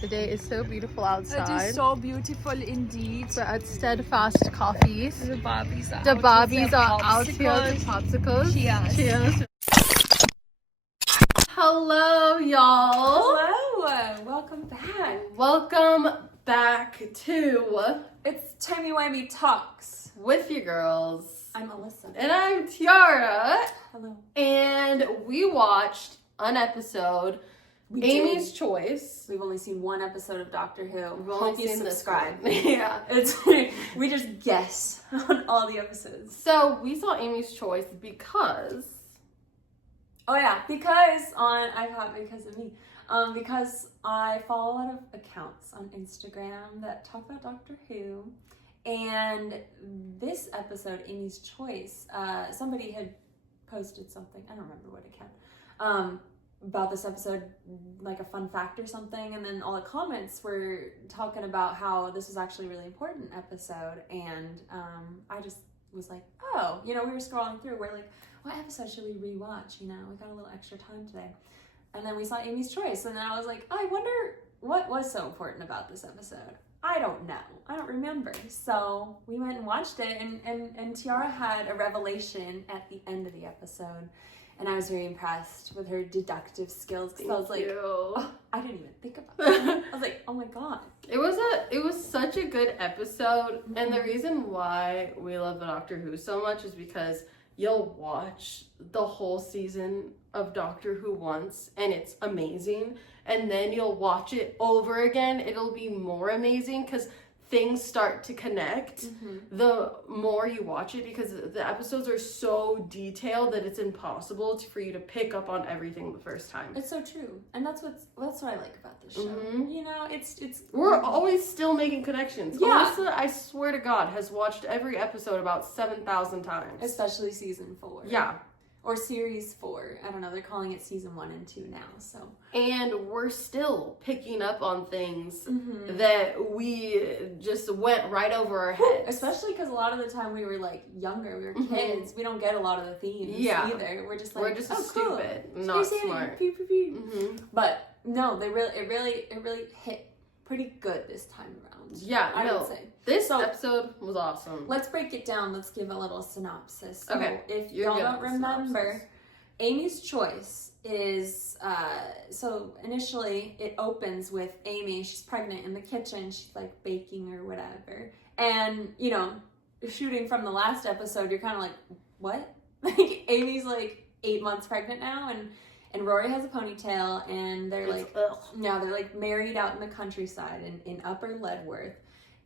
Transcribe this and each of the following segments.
The day is so beautiful outside. It is so beautiful indeed. We're at Steadfast Coffees. The Barbies are The out Barbies with are their out here with popsicles. Cheers. Cheers. Hello, y'all. Hello, welcome back. Welcome back to It's Timey-Wimey Talks. With your girls. I'm Alyssa. And I'm Tyara. Hello. And we watched an episode, Amy's Choice. We've only seen one episode of Doctor Who. We've only Hope you seen subscribe. this one. Yeah. We just guess on all the episodes. So we saw Amy's Choice because... Oh yeah, because of me. Because I follow a lot of accounts on Instagram that talk about Doctor Who. And this episode, Amy's Choice, somebody had posted something, I don't remember what account, about this episode, like a fun fact or something, and then all the comments were talking about how this was actually a really important episode, and I just was like, oh, we were scrolling through, we're like, what episode should we rewatch? We got a little extra time today. And then we saw Amy's Choice, and then I was like, I wonder what was so important about this episode. I don't know. I don't remember. So we went and watched it, and Tyara had a revelation at the end of the episode, and I was very impressed with her deductive skills. Because I was like, oh, I didn't even think about that. I was like, oh my god. It was such a good episode, and the reason why we love the Doctor Who so much is because you'll watch the whole season of Doctor Who once, and it's amazing. And then you'll watch it over again. It'll be more amazing because things start to connect the more you watch it, because the episodes are so detailed that it's impossible for you to pick up on everything the first time. It's so true. And that's what I like about this show. It's We're always still making connections. Yeah. Alyssa, I swear to God, has watched every episode about 7,000 times. Especially season 4. Yeah. Or series 4. I don't know. They're calling it season 1 and 2 now. So. And we're still picking up on things that we just went right over our heads. Especially because a lot of the time we were like younger, we were kids. We don't get a lot of the themes either. We're just like, we're just stupid, cool. not smart. Pew, pew, pew. But no, it really hit pretty good this time around. Yeah, I would say. This episode was awesome. Let's break it down. Let's give a little synopsis. So okay. If y'all don't remember, Amy's Choice is, so initially it opens with Amy, she's pregnant in the kitchen, she's like baking or whatever. And, shooting from the last episode, you're kind of like, what? Like, Amy's like 8 months pregnant now, and Rory has a ponytail, and they're like married out in the countryside in Upper Ledworth.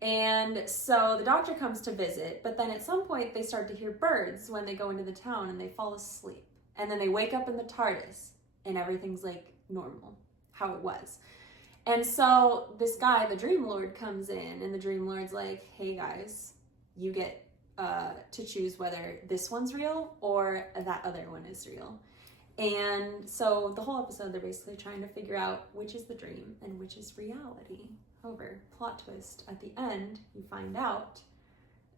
And so the doctor comes to visit, but then at some point they start to hear birds when they go into the town, and they fall asleep. And then they wake up in the TARDIS, and everything's like normal, how it was. And so this guy, the Dream Lord, comes in, and the Dream Lord's like, hey guys, you get to choose whether this one's real or that other one is real. And so the whole episode, they're basically trying to figure out which is the dream and which is reality. However, plot twist, at the end, you find out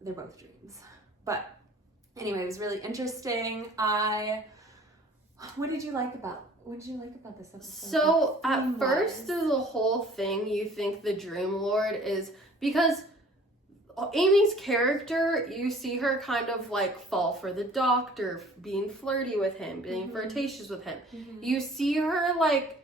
they're both dreams. But anyway, it was really interesting. What did you like about this episode? So at first through the whole thing, you think the Dream Lord is, because Amy's character, you see her kind of like fall for the doctor, being flirty with him, being flirtatious with him. You see her like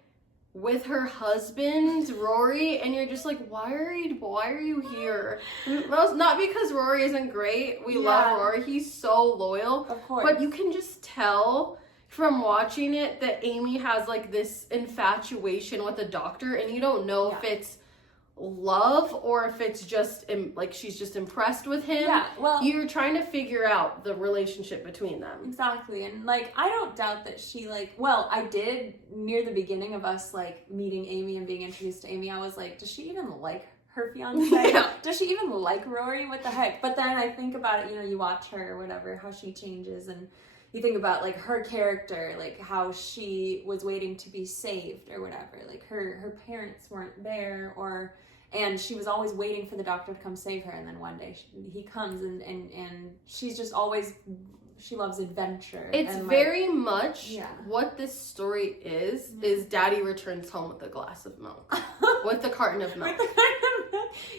with her husband Rory, and you're just like, why are you here? Well, not because Rory isn't great. We love Rory. He's so loyal. Of course. But you can just tell from watching it that Amy has like this infatuation with the doctor, and you don't know if it's love or if it's just like she's just impressed with him. Yeah, well, you're trying to figure out the relationship between them. Exactly. And like, I don't doubt that she I did near the beginning of us like meeting Amy and being introduced to Amy. I was like, does she even like her fiance? Does she even like Rory? What the heck? But then I think about it, you watch her or whatever, how she changes, and you think about like her character, like how she was waiting to be saved or whatever. Like her parents weren't there, and she was always waiting for the doctor to come save her. And then one day he comes, and she's just always, she loves adventure. It's very much what this story is Daddy returns home with a glass of milk. with the carton of milk.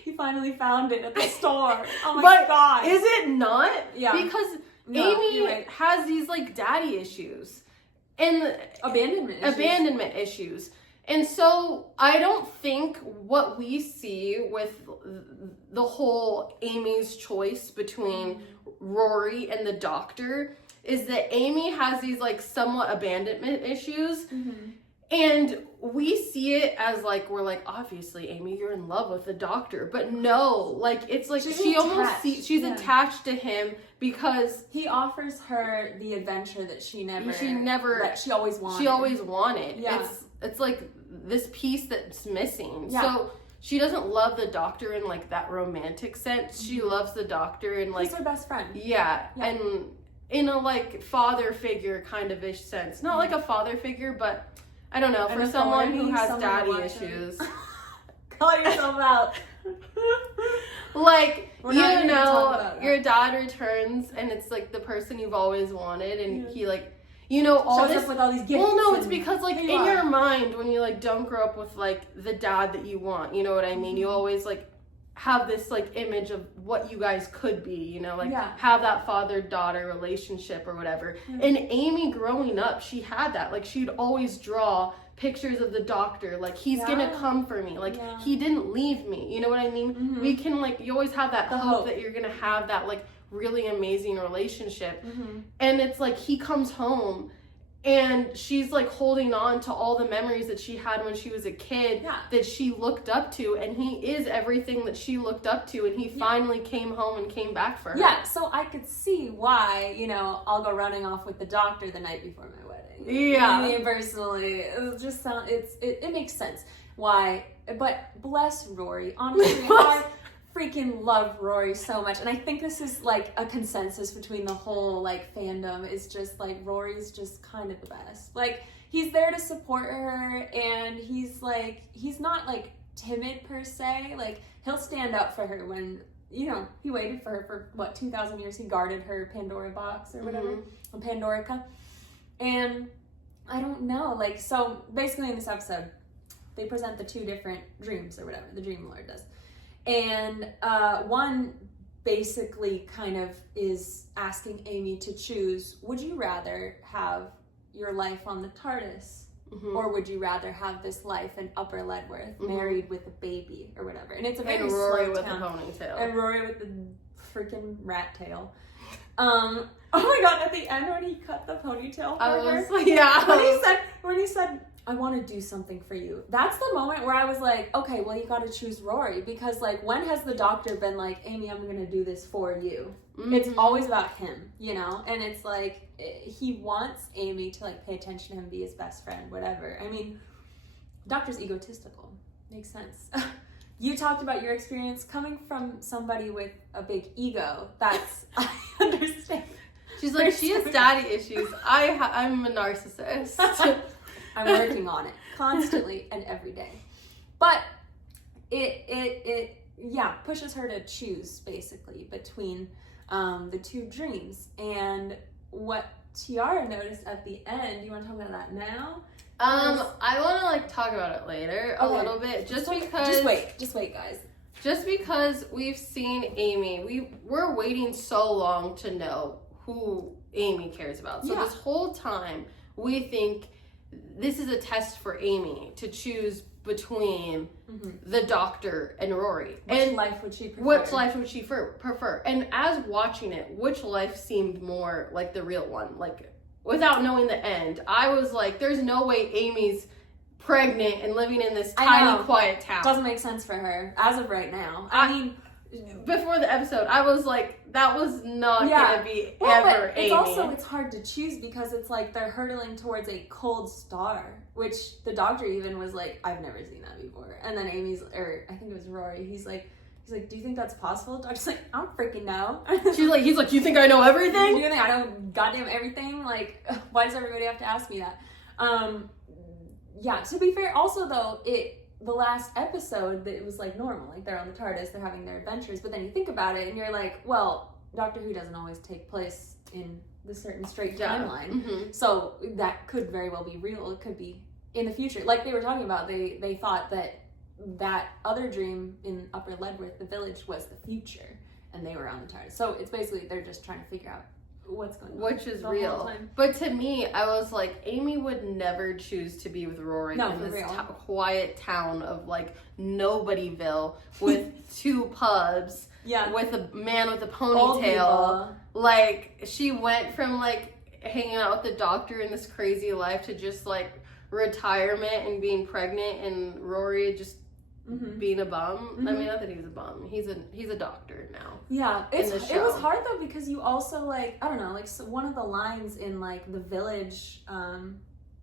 He finally found it at the store. Oh my god. Is it not? Yeah. Because Amy has these like daddy issues and abandonment issues. And so I don't think what we see with the whole Amy's choice between Rory and the doctor is that Amy has these like somewhat abandonment issues. And we see it as like, we're like, obviously, Amy, you're in love with the doctor. But no, like, it's like she's attached to him because he offers her the adventure that she always wanted. She always wanted. Yeah. It's like this piece that's missing. Yeah. So she doesn't love the doctor in like that romantic sense. She loves the doctor in like... He's her best friend. Yeah. And in a like father figure kind of ish sense. Not like a father figure, but... I don't know, for someone who has daddy issues. Call yourself out. Like, you know, your dad returns and it's like the person you've always wanted and he like, you know, all shows this. Up with all these gifts. Well, no, it's because like in your mind, when you like don't grow up with like the dad that you want, you know what I mean? You always like have this like image of what you guys could be, you know, like have that father-daughter relationship or whatever. And Amy growing up, she had that. Like she'd always draw pictures of the doctor, like he's gonna come for me, like he didn't leave me, you know what I mean? We can like, you always have that hope that you're gonna have that like really amazing relationship. And it's like he comes home and she's like holding on to all the memories that she had when she was a kid that she looked up to, and he is everything that she looked up to, and he finally came home and came back for her. Yeah, so I could see why, you know, I'll go running off with the doctor the night before my wedding. Yeah. I mean, personally, it just it makes sense why, but bless Rory. Honestly, I freaking love Rory so much, and I think this is like a consensus between the whole like fandom is just like Rory's just kind of the best. Like he's there to support her, and he's not like timid per se. Like he'll stand up for her when, you know, he waited for her for what, 2,000 years. He guarded her Pandora box or whatever, Pandorica, and I don't know. Like, so basically in this episode, they present the two different dreams or whatever the Dream Lord does. And one basically kind of is asking Amy to choose, would you rather have your life on the TARDIS or would you rather have this life in Upper Ledworth, married with a baby or whatever? And it's a very Rory slow with town. the ponytail. And Rory with the freaking rat tail. Oh my god, at the end when he cut the ponytail for her. When he said, I want to do something for you. That's the moment where I was like, okay, well, you got to choose Rory, because like, when has the doctor been like, Amy, I'm going to do this for you? It's always about him, you know? And it's like, he wants Amy to like pay attention to him, be his best friend, whatever. I mean, doctor's egotistical. Makes sense. You talked about your experience coming from somebody with a big ego. That's, I understand. She's like, she has daddy issues. I'm a narcissist. I'm working on it constantly and every day. But it pushes her to choose basically between the two dreams. And what Tyara noticed at the end, you want to talk about that now? I want to like talk about it later a little bit, just wait, guys. Just because we've seen Amy, we're waiting so long to know who Amy cares about. So this whole time we think this is a test for Amy to choose between the doctor and Rory. Which life would she prefer? And as watching it, which life seemed more like the real one? Like, without knowing the end, I was like, there's no way Amy's pregnant and living in this tiny, quiet town. Doesn't make sense for her as of right now. I mean, before the episode, I was like, that was not gonna be ever Amy. It's hard to choose because it's like they're hurtling towards a cold star, which the doctor even was like, I've never seen that before. And then I think it was Rory, he's like, do you think that's possible? Doctor's like, I don't freaking know. He's like, you think I know everything? Do you think I know goddamn everything? Like, why does everybody have to ask me that? To be fair, also though, the last episode, it was like normal, like they're on the TARDIS, they're having their adventures, but then you think about it and you're like, well, Doctor Who doesn't always take place in the certain straight timeline, so that could very well be real. It could be in the future, like they were talking about. They thought that that other dream in Upper Ledworth, the village, was the future, and they were on the TARDIS. So it's basically they're just trying to figure out what's going on. Which is real. But to me, I was like, Amy would never choose to be with Rory in this quiet town of like Nobodyville with 2 pubs. Yeah. With a man with a ponytail. Like, she went from like hanging out with the doctor in this crazy life to just like retirement and being pregnant, and Rory just being a bum. I mean, not that he was a bum. He's a doctor now. Yeah, it was hard though, because you also like, I don't know, like, so one of the lines in like the village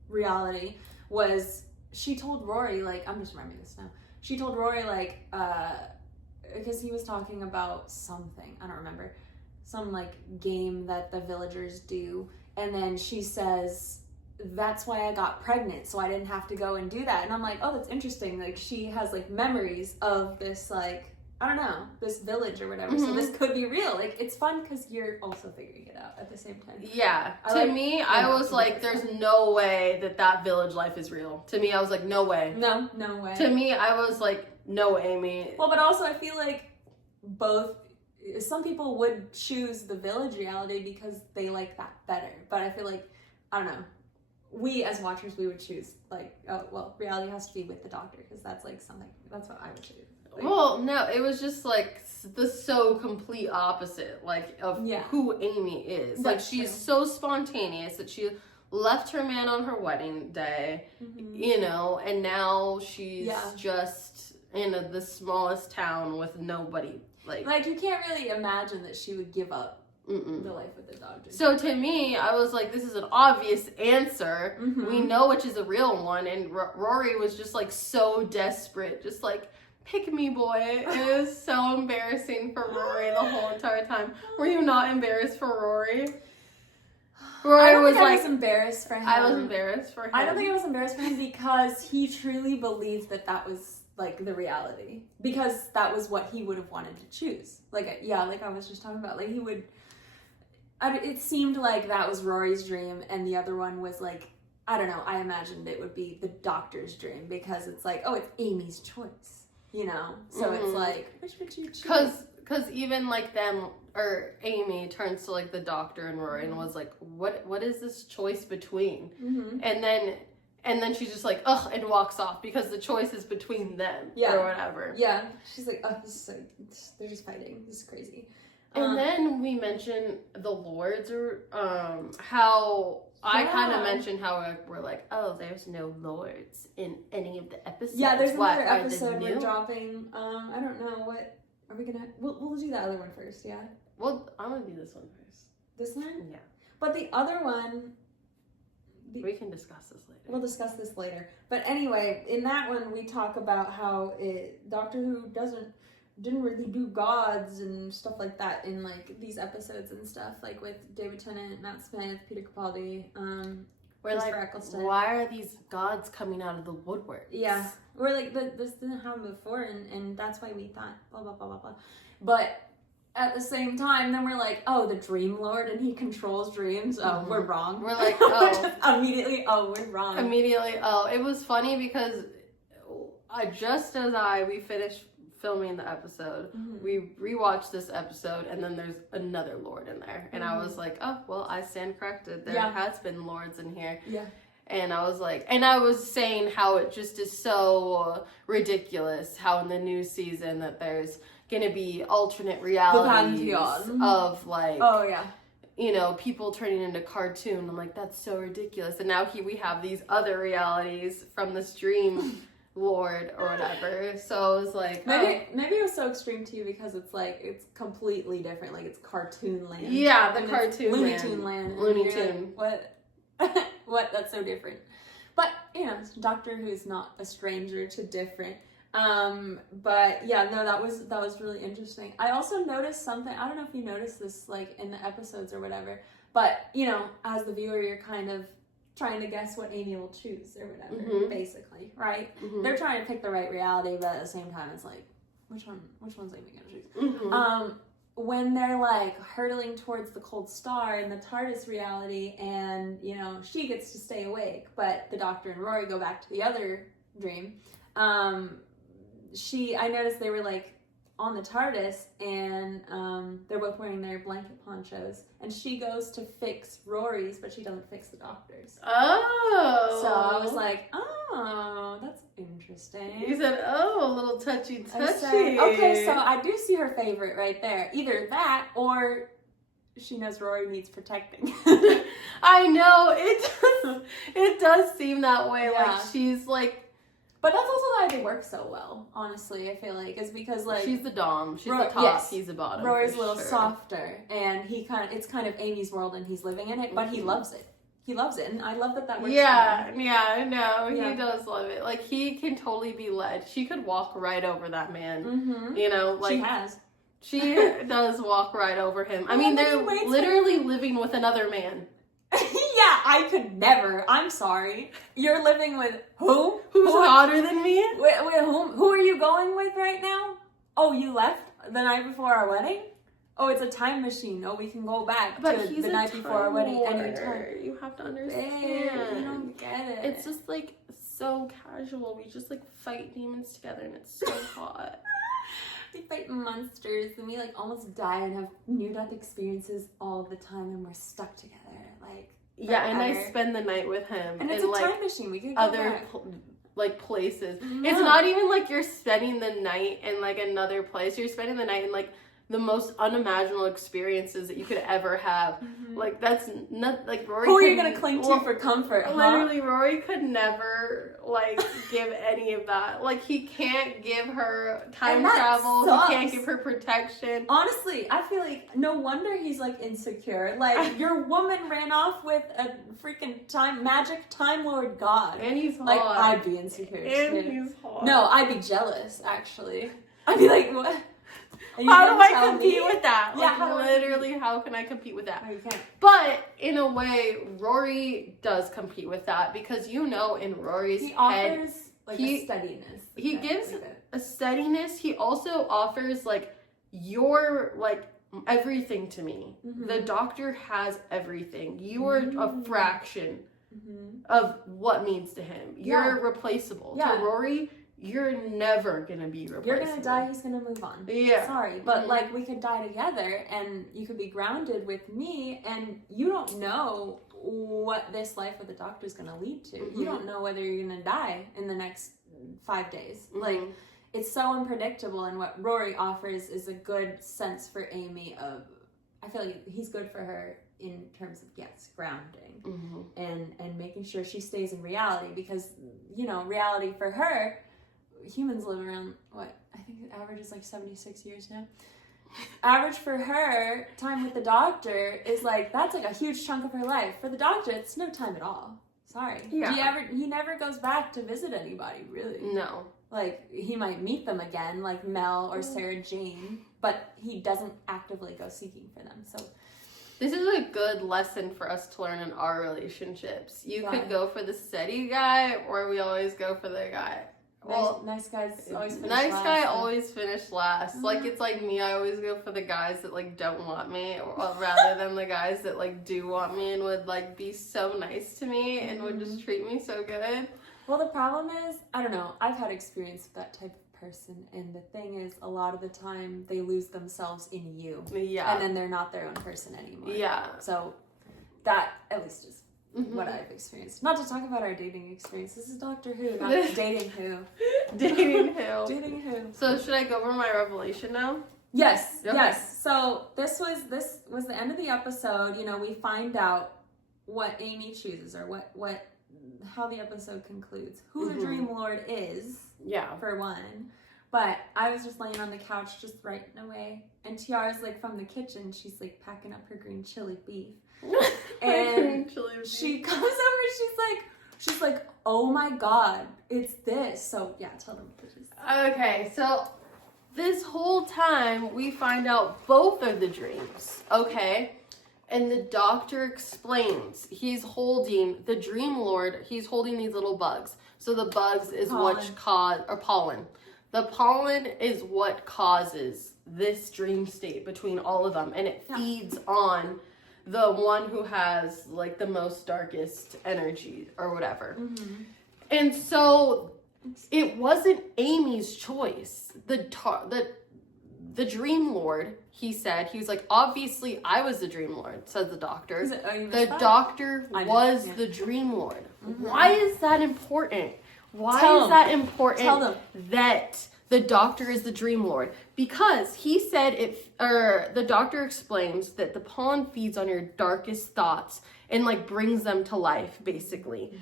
reality was, she told Rory, like, I'm just remembering this now. She told Rory like, because he was talking about something, I don't remember, some like game that the villagers do, and then she says, that's why I got pregnant, so I didn't have to go and do that. And I'm like, oh, that's interesting. Like, she has like memories of this, like, I don't know, this village or whatever. So this could be real. Like, it's fun because you're also figuring it out at the same time. Yeah. To me, I was like, there's no way that village life is real. To me, I was like, no way. No way. To me, I was like, no, Amy. Well, but also I feel like some people would choose the village reality because they like that better. But I feel like, I don't know, we as watchers, we would choose like, oh, well, reality has to be with the doctor because that's like something, that's what I would choose. Like, well, no, it was just like the so complete opposite, like, of who Amy is. Like, she's so spontaneous that she left her man on her wedding day, you know, and now she's just in the smallest town with nobody. Like, you can't really imagine that she would give up the life with the doctor. So to me, I was like, this is an obvious answer. We know which is a real one. And Rory was just like so desperate, just like, pick me, boy. It was so embarrassing for Rory the whole entire time. Were you not embarrassed for Rory? I was embarrassed for him. I was embarrassed for him. I don't think I was embarrassed for him because he truly believed that was like the reality, because that was what he would have wanted to choose. Like, yeah, like I was just talking about, like, he would. It seemed like that was Rory's dream, and the other one was like, I don't know, I imagined it would be the doctor's dream, because it's like, oh, it's Amy's choice, you know? So it's like, which would you choose? Because even like Amy turns to like the doctor and Rory and was like, what is this choice between? And then she's just like, ugh, and walks off because the choice is between them or whatever. Yeah, she's like, oh, they're just fighting. This is crazy. And then we mentioned the lords, or how I kind of mentioned how we're like, oh, there's no lords in any of the episodes. Yeah, there's another episode we're dropping. I don't know what are we gonna. We'll do that other one first. Yeah. Well, I'm gonna do this one first. This one? Yeah. But the other one. We can discuss this later. We'll discuss this later. But anyway, in that one we talk about how Doctor Who didn't really do gods and stuff like that in like these episodes and stuff, like with David Tennant, Matt Smith, Peter Capaldi, we're like, Eccleston. Why are these gods coming out of the woodwork? Yeah, we're like, but this didn't happen before, and that's why we thought blah blah blah blah blah. But at the same time, then we're like, oh, the Dream Lord, and he controls dreams. Oh, we're wrong. We're like, oh, immediately, oh, we're wrong. Immediately, oh, it was funny because just as we finished filming the episode, we rewatched this episode, and then there's another lord in there, and I was like, oh, well, I stand corrected. There has been lords in here. Yeah. And I was like, and I was saying how it just is so ridiculous how in the new season that there's gonna be alternate realities of like, oh yeah, you know, people turning into cartoon. I'm like, that's so ridiculous. And now we have these other realities from this dream lord or whatever. So I was like, maybe it was so extreme to you because it's like, it's completely different. Like, it's cartoon land. Yeah, the cartoon Looney Tune land. Looney Tune. Like, what? That's so different. But, you know, Doctor Who's not a stranger to different. But yeah, no, that was really interesting. I also noticed something. I don't know if you noticed this, like, in the episodes or whatever, but, you know, as the viewer, you're kind of trying to guess what Amy will choose or whatever, basically, right? They're trying to pick the right reality, but at the same time, it's like, which one's Amy gonna choose? When they're like hurtling towards the cold star in the TARDIS reality, and you know, she gets to stay awake, but the Doctor and Rory go back to the other dream. I noticed they were like on the TARDIS, and they're both wearing their blanket ponchos, and she goes to fix Rory's, but she doesn't fix the Doctor's. Oh. So I was like, oh, that's interesting. You said, oh, a little touchy. Okay, so I do see her favorite right there. Either that, or she knows Rory needs protecting. I know, it does seem that way. Yeah. Like, she's like... But that's also why they work so well, honestly, I feel like, is because, like... She's the dom, she's the top, he's the bottom. Rory's a little softer, and it's kind of Amy's world, and he's living in it, but he loves it. He loves it, and I love that works for him. Yeah, I know, he does love it. Like, he can totally be led. She could walk right over that man, you know, like... She has. She does walk right over him. I mean, they're literally living with another man. Yeah, I could never. I'm sorry. You're living with who? Who's hotter than me? With whom? Who are you going with right now? Oh, you left the night before our wedding? Oh, it's a time machine. Oh, we can go back to the night before our wedding anytime. You have to understand. You don't get it. It's just like so casual. We just like fight demons together, and it's so hot. We fight monsters, and we like almost die and have near-death experiences all the time, and we're stuck together, like forever. Yeah, and I spend the night with him, and it's in, a like, time machine. We could go other like places. Yeah. It's not even like you're spending the night in like another place. You're spending the night in like the most unimaginable experiences that you could ever have. Mm-hmm. Like, that's not like Rory. Who are you gonna cling to for comfort? Literally, Rory could never like give any of that. Like, he can't give her time travel. Sucks. He can't give her protection. Honestly, I feel like no wonder he's like insecure. Like, your woman ran off with a freaking magic time lord god, and he's hot. Like, I'd be insecure. And he's hot. No, I'd be jealous. Actually, I'd be like, what? How do I compete with that? Like, yeah, literally, how can I compete with that? No, you can't. But in a way, Rory does compete with that, because in Rory's he head, offers like a steadiness. He gives a steadiness. He also offers like your like everything to me. Mm-hmm. The Doctor has everything. You are a fraction of what means to him. You're replaceable. To Rory, you're never gonna be replaceable. You're gonna die, he's gonna move on. Yeah. Sorry, but like, we could die together, and you could be grounded with me, and you don't know what this life with the Doctor's gonna lead to. You don't know whether you're gonna die in the next 5 days. Like, it's so unpredictable, and what Rory offers is a good sense for Amy of, I feel like he's good for her in terms of, grounding and making sure she stays in reality, because, reality for her, humans live around, what, I think the average is like 76 years now. Average for her, time with the Doctor is like, that's like a huge chunk of her life. For the Doctor, it's no time at all. Sorry. Yeah. He never goes back to visit anybody, really. No. Like, he might meet them again, like Mel or Sarah Jane, but he doesn't actively go seeking for them. So this is a good lesson for us to learn in our relationships. You could go for the steady guy, or we always go for the guy. Well, nice guys always finish last. Nice guy always finish last. Mm-hmm. Like, it's like me, I always go for the guys that like don't want me, or rather than the guys that like do want me and would like be so nice to me and would just treat me so good. Well, the problem is, I don't know, I've had experience with that type of person, and the thing is, a lot of the time they lose themselves in you. Yeah. And then they're not their own person anymore. Yeah. So that at least is what I've experienced. Not to talk about our dating experience. This is Doctor Who, not dating who. Dating who. Dating who. So should I go over my revelation now? Yes. Okay. Yes. So this was the end of the episode. We find out what Amy chooses, or how the episode concludes. Who the Dream Lord is. Yeah. For one. But I was just laying on the couch just writing away, and Tiara's like from the kitchen. She's like packing up her green chili beef. And she comes over, she's like, oh my god, it's this. So yeah, tell them. Okay, so this whole time we find out both are the dreams, okay? And the Doctor explains he's holding the Dream Lord, he's holding these little bugs. So the bugs is what cause, or pollen. The pollen is what causes this dream state between all of them, and it feeds on the one who has like the most darkest energy or whatever. And so It wasn't Amy's choice. The Dream Lord, he said, he was like, obviously I was the Dream Lord, says the doctor. The doctor was the Dream Lord. Mm-hmm. Why is that important? Why is that important that the doctor is the Dream Lord? Because he said the doctor explains that the pollen feeds on your darkest thoughts and like brings them to life, basically. Mm-hmm.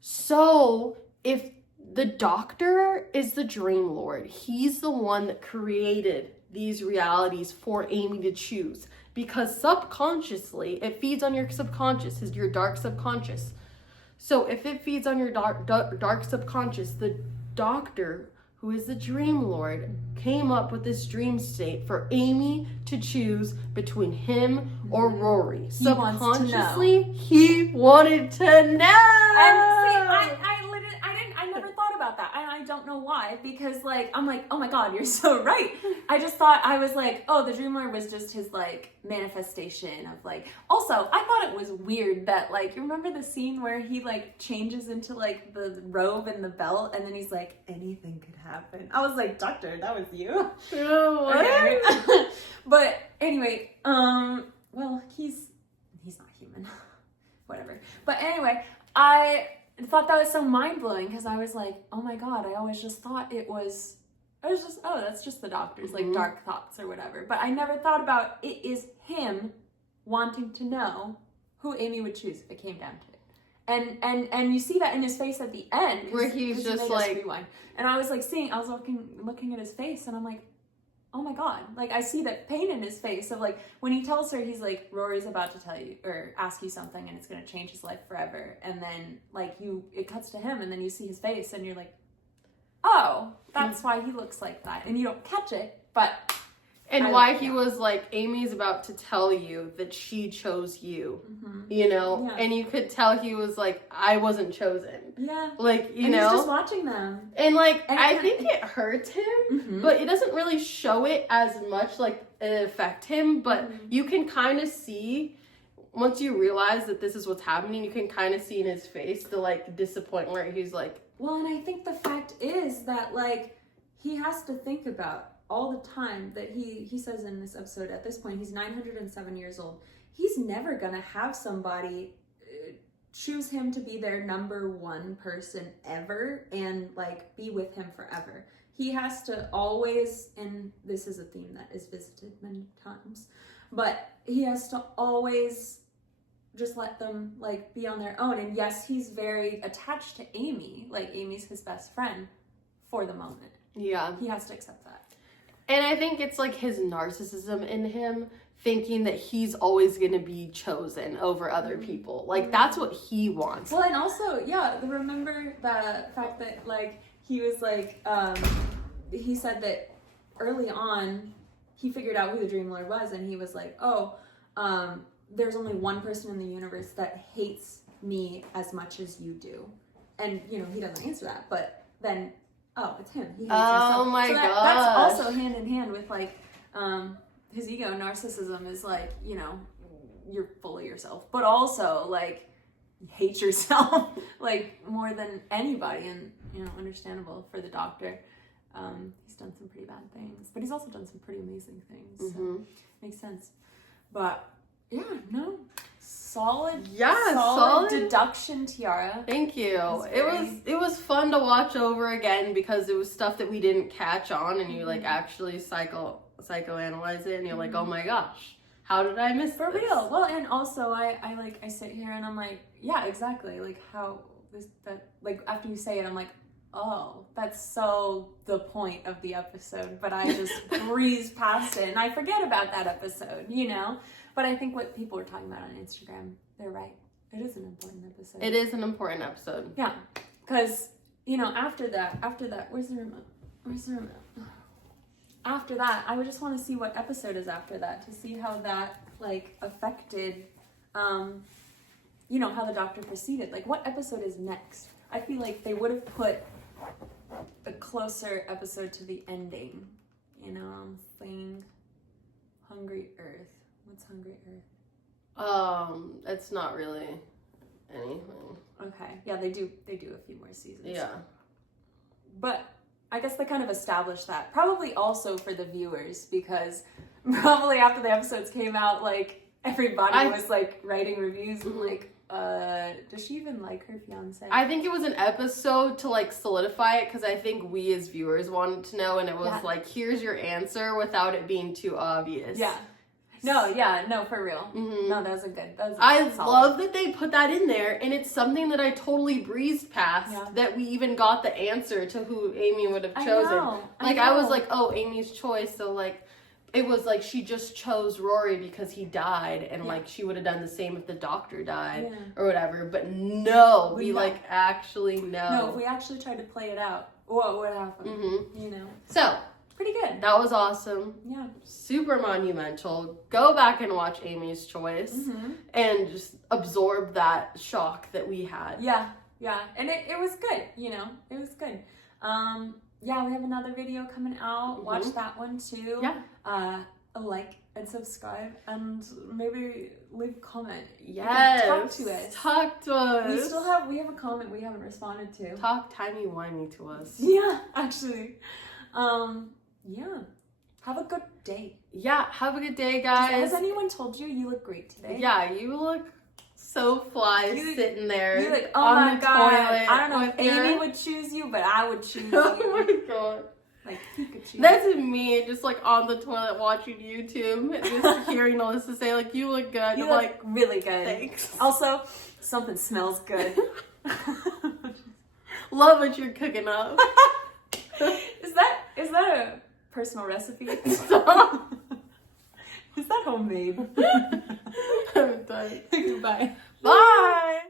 So if the doctor is the Dream Lord, he's the one that created these realities for Amy to choose, because subconsciously it feeds on your subconscious, your dark subconscious. So if it feeds on your dark subconscious, the doctor, who is the Dream Lord, came up with this dream state for Amy to choose between him or Rory. Subconsciously, he wanted to know. And see, I never thought about that. And I don't know why, because like, I'm like, oh my God, you're so right. I just thought, I was like, oh, the Dream Lord was just his like manifestation of like, also, I thought it was weird that like, you remember the scene where he like changes into like the robe and the belt, and then he's like, anything could happen. I was like, doctor, that was you? What? Okay. But anyway, well, he's not human. Whatever. But anyway, I thought that was so mind-blowing, because I was like, oh my God, I always just thought it was just, oh, that's just the doctor's like dark thoughts or whatever. But I never thought about it is him wanting to know who Amy would choose if it came down to it. And you see that in his face at the end, where he's just like rewind. And I was like I was looking at his face, and I'm like, oh my God, like I see that pain in his face of like, when he tells her, he's like, Rory's about to tell you or ask you something and it's going to change his life forever. And then like it cuts to him, and then you see his face and you're like, oh, that's why he looks like that. And you don't catch it, but. And why he was like, Amy's about to tell you that she chose you, you know? Yeah. And you could tell he was like, I wasn't chosen. Yeah. Like, you know? He's just watching them. And like, I think it hurts him, but it doesn't really show it as much, like, it affect him. But you can kind of see, once you realize that this is what's happening, you can kind of see in his face the, like, disappointment where he's like. Well, and I think the fact is that, like, he has to think about all the time that he says in this episode, at this point, he's 907 years old. He's never gonna have somebody choose him to be their number one person ever and like be with him forever. He has to always, and this is a theme that is visited many times, but he has to always just let them like be on their own. And yes, he's very attached to Amy, like Amy's his best friend for the moment. Yeah. He has to accept that. And I think it's like his narcissism in him, thinking that he's always going to be chosen over other people. Like, that's what he wants. Well, and also, yeah, remember the fact that, like, he was like, he said that early on, he figured out who the Dream Lord was, and he was like, oh, there's only one person in the universe that hates me as much as you do. And, you know, he doesn't answer that, but then, oh, it's him. He hates himself. Oh my gosh. That's also hand in hand with, like, his ego. Narcissism is like, you know, you're full of yourself, but also, like, you hate yourself, like, more than anybody. And, you know, understandable for the doctor. He's done some pretty bad things, but he's also done some pretty amazing things. So makes sense. But, yeah, no. Solid deduction, Tyara. Thank you. It was fun to watch over again, because it was stuff that we didn't catch on, and you like actually psychoanalyze it, and you're like, oh my gosh, how did I miss for this? real? Well, and also I sit here and I'm like, yeah, exactly. Like how like after you say it, I'm like, oh, that's so the point of the episode, but I just breeze past it and I forget about that episode, you know? But I think what people were talking about on Instagram, they're right. It is an important episode. It is an important episode. Yeah. Because, you know, after that, where's the remote? After that, I would just want to see what episode is after that, to see how that, like, affected, you know, how the doctor proceeded. Like, what episode is next? I feel like they would have put a closer episode to the ending. You know, I'm thinking Hungry Earth. What's Hungry Earth? It's not really anything. Okay. Yeah, they do a few more seasons. Yeah. but I guess they kind of established that. Probably also for the viewers, because probably after the episodes came out, like, everybody was, like, writing reviews and, like, does she even like her fiance? I think it was an episode to, like, solidify it, because I think we as viewers wanted to know, and it was like, here's your answer without it being too obvious. Yeah. No, for real. Mm-hmm. No, that was a good. I love that they put that in there, and it's something that I totally breezed past. Yeah. That we even got the answer to who Amy would have chosen. I was like, oh, Amy's choice. So like, it was like she just chose Rory because he died, and like she would have done the same if the doctor died or whatever. But no, we like actually know. No, if we actually tried to play it out, what would happen? Mm-hmm. You know. So. Pretty good. That was awesome. Yeah. Super monumental. Go back and watch Amy's Choice and just absorb that shock that we had. Yeah. And it was good, you know. It was good. Yeah, we have another video coming out. Watch that one too. Yeah. Like and subscribe and maybe leave a comment. Yes. Talk to us. Talk to us. We have a comment we haven't responded to. Talk timey-wimey to us. Yeah, actually. Yeah. Have a good day. Yeah, have a good day, guys. Has anyone told you you look great today? Yeah, you look so fly sitting there. You look, on the toilet. I don't know if Amy would choose you, but I would choose you. Oh my god. Like Pikachu. That's me, just like on the toilet watching YouTube, just hearing Alyssa say like, "You look good." You I'm look like, really good. Thanks. Also, something smells good. Love what you're cooking up. Is that a personal recipe? Stop. Is that homemade? I'm done. Goodbye. Bye.